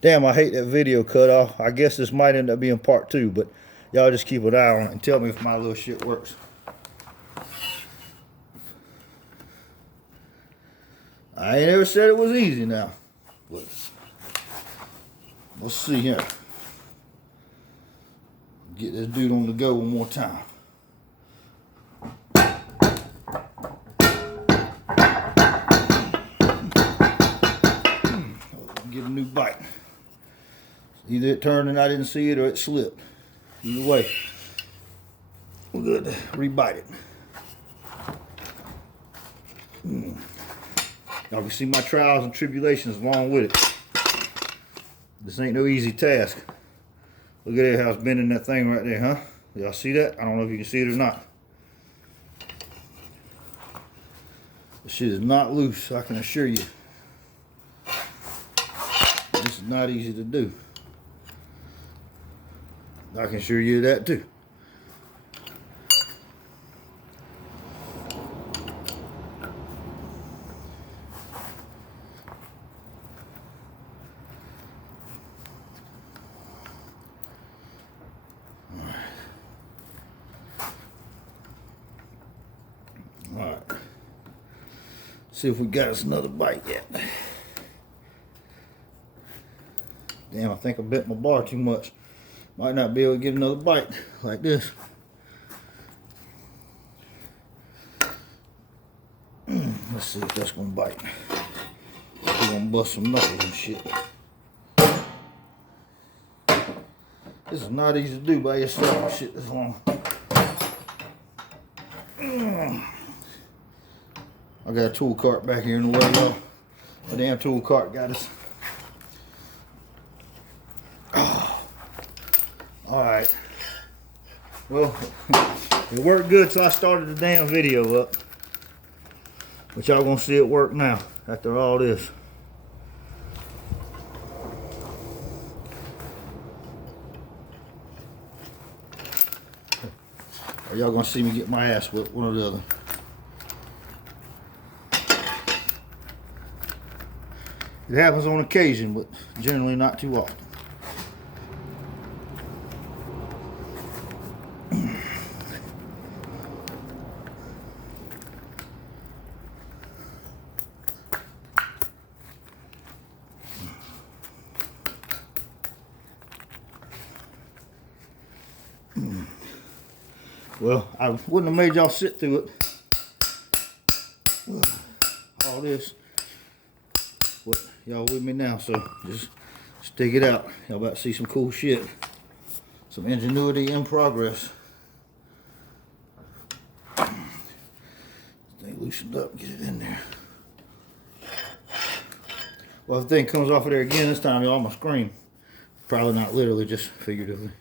Damn, I hate that video cut off. I guess this might end up being part 2, but y'all just keep an eye on it and tell me if my little shit works. I ain't ever said it was easy now. But let's see here. Get this dude on the go one more time. Get a new bite. Either it turned and I didn't see it, or it slipped. Either way, we're good to rebite it. Y'all can see my trials and tribulations along with it. This ain't no easy task. Look at it, how it's bending that thing right there, huh? Y'all see that? I don't know if you can see it or not. This shit is not loose, I can assure you. This is not easy to do. I can assure you that too. Alright. See if we got us another bite yet. Damn, I think I bent my bar too much. Might not be able to get another bite like this. Let's see if that's gonna bite. We're gonna bust some knuckles and shit. This is not easy to do by yourself. Shit this long. I got a tool cart back here in the way, y'all. My damn tool cart got us. Alright. Well, it worked good till I started the damn video up. But y'all gonna see it work now after all this. Or y'all gonna see me get my ass whipped, one or the other. It happens on occasion, but generally not too often. Well, I wouldn't have made y'all sit through it. All this. But y'all with me now, so just stick it out. Y'all about to see some cool shit. Some ingenuity in progress. Thing loosened up, get it in there. Well, if the thing comes off of there again this time, y'all, I'm gonna scream. Probably not literally, just figuratively.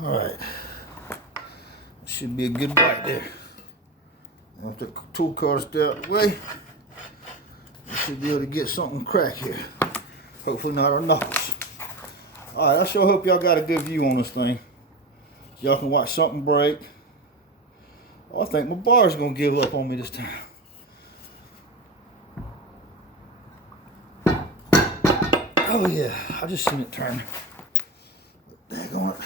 Alright, should be a good bite there. I'll have the tool cart stay out of the way. We should be able to get something crack here. Hopefully not our knuckles. Alright, I sure hope y'all got a good view on this thing. Y'all can watch something break. Oh, I think my bar's gonna give up on me this time. Oh yeah, I just seen it turn. Daggone it.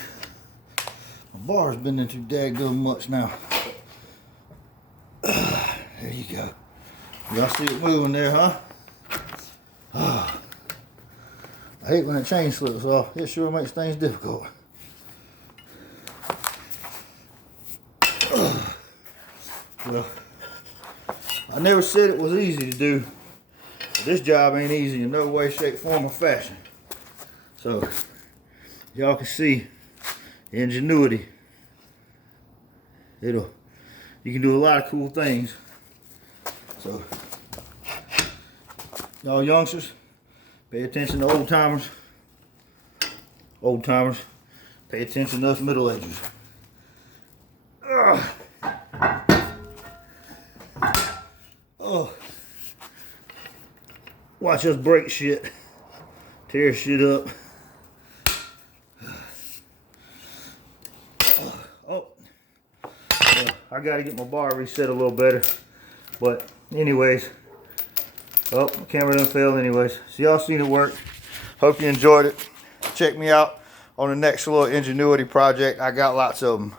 My bar's been into daggone much now. There you go. Y'all see it moving there, huh? I hate when the chain slips off. It sure makes things difficult. Well, I never said it was easy to do. But this job ain't easy in no way, shape, form, or fashion. So, y'all can see ingenuity. You can do a lot of cool things. So, y'all youngsters, pay attention to old timers. Old timers, pay attention to us middle agers. Oh, watch us break shit, tear shit up. I gotta get my bar reset a little better. But anyways, oh, my camera done failed anyways. So y'all seen it work. Hope you enjoyed it. Check me out on the next little ingenuity project. I got lots of them.